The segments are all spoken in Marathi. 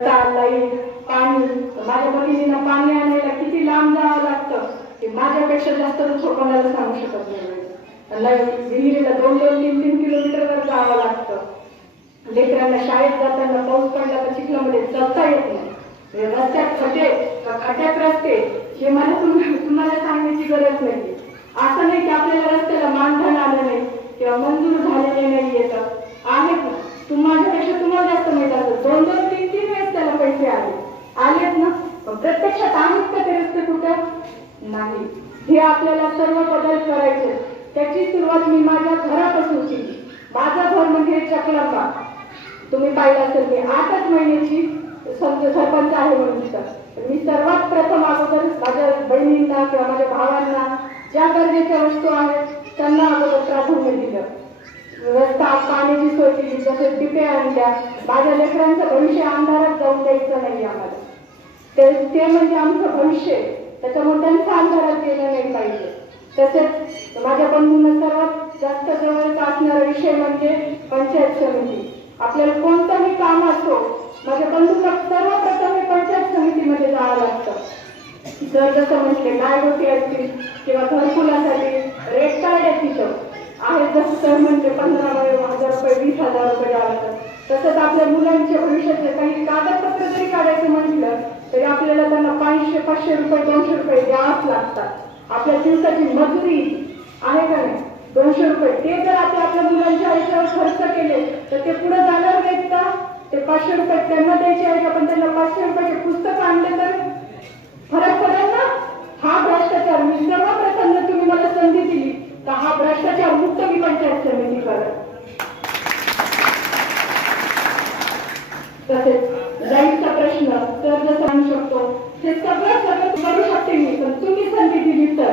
लाइट पाणी माझ्या भगिनींना पाणी आणायला किती लांब जावं लागतं ते माझ्यापेक्षा जास्त तर कोणाला सांगू शकत नाही. लाइट विहिरीला दोन दोन तीन तीन किलोमीटरवर जावं लागतं. लेकरांना शाळेत जाताना पाऊस पडला तर चिखलामध्ये चलता येत नाही. रस्त्यात खटे खट्यात रस्ते हे मला तुम्हाला सांगण्याची गरज नाही असं नाही की आपल्याला रस्त्याला मानधन आलं नाही किंवा मंजूर झालेले नाही येतं आहेत ना तुम्हाला तुम्हाला जास्त माहीत असतं दोन दोन तीन तीन वेळेस त्याला पैसे आले आलेत ना पण प्रत्यक्षात आहेत का नाही. हे आपल्याला सर्व बदल करायचे. त्याची सुरुवात मी माझ्या घरापासून केली. माझं घर म्हणजे चकलंबा. तुम्ही पाहिलं असेल मी आठच महिन्याची सरपंच आहे म्हणून तर मी सर्वात प्रथम अगोदर माझ्या बहिणींना किंवा माझ्या भावांना ज्या गरजेच्या वस्तू आहेत त्यांना अगोदर प्राधान्य दिलं. रस्ता पाण्याची सोय केली तसेच टिपे आणल्या. माझ्या लेकरांचं भविष्य अंधारात जाऊन द्यायचं नाही आम्हाला. ते ते म्हणजे आमचं भविष्य. त्याच्यामुळे त्यांचं अंधारात गेलं नाही पाहिजे. तसेच माझ्या बंधूंना सर्वात जास्त जवळचा असणारा विषय म्हणजे पंचायत समिती. आपल्याला कोणतंही काम असो माझ्या बंधूंना सर्वप्रथम हे पंचायत समितीमध्ये जावं लागतं. जर जसं म्हटले गायगोटी असतील किंवा घरकुलासाठी रेट कार्ड आहे तिथं. आहे जसं म्हणजे पंधरा हजार रुपये वीस हजार रुपये द्यावं लागतात. तसंच आपल्या मुलांच्या भविष्याचे काही कागदपत्र जरी काढायचं म्हटलं तरी आपल्याला त्यांना पाचशे पाचशे रुपये दोनशे रुपये द्यावाच लागतात. आपल्या दिवसाची मजुरी आहे का नाही? दोनशे रुपये. ते जर आपण आपल्या मुलांच्या आयुष्यावर खर्च केले तर ते पुढे जाणार नाहीत का? ते पाचशे रुपये त्यांना द्यायचे आहेत आपण त्यांना पाचशे रुपयाचे पुस्तक आणले तर? फरक पडेल ना? हा भ्रष्टाचार मी सर्वप्रथम जर तुम्ही मला संधी दिली तर हा भ्रष्टाचार मुक्त मी पंचायत समिती तसेच लाईटचा प्रश्न तर सांगू म्हणू शकतो हे सगळं सगळं करू शकते मी पण तुम्ही संधी दिली तर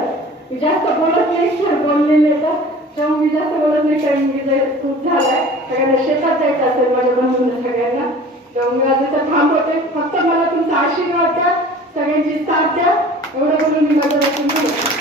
मी जास्त बोलत नाही सर बोललेले तर. तेव्हा मी जास्त बोलत नाही कारण मी जर खूप झालाय सगळ्यांना शेतात जायचं असेल माझ्या बंधूंना सगळ्यांना. तेव्हा मी आज इथं थांबवते. फक्त मला तुमचा आशीर्वाद द्या सगळ्यांची साथ द्या. एवढं बोलून मी माझं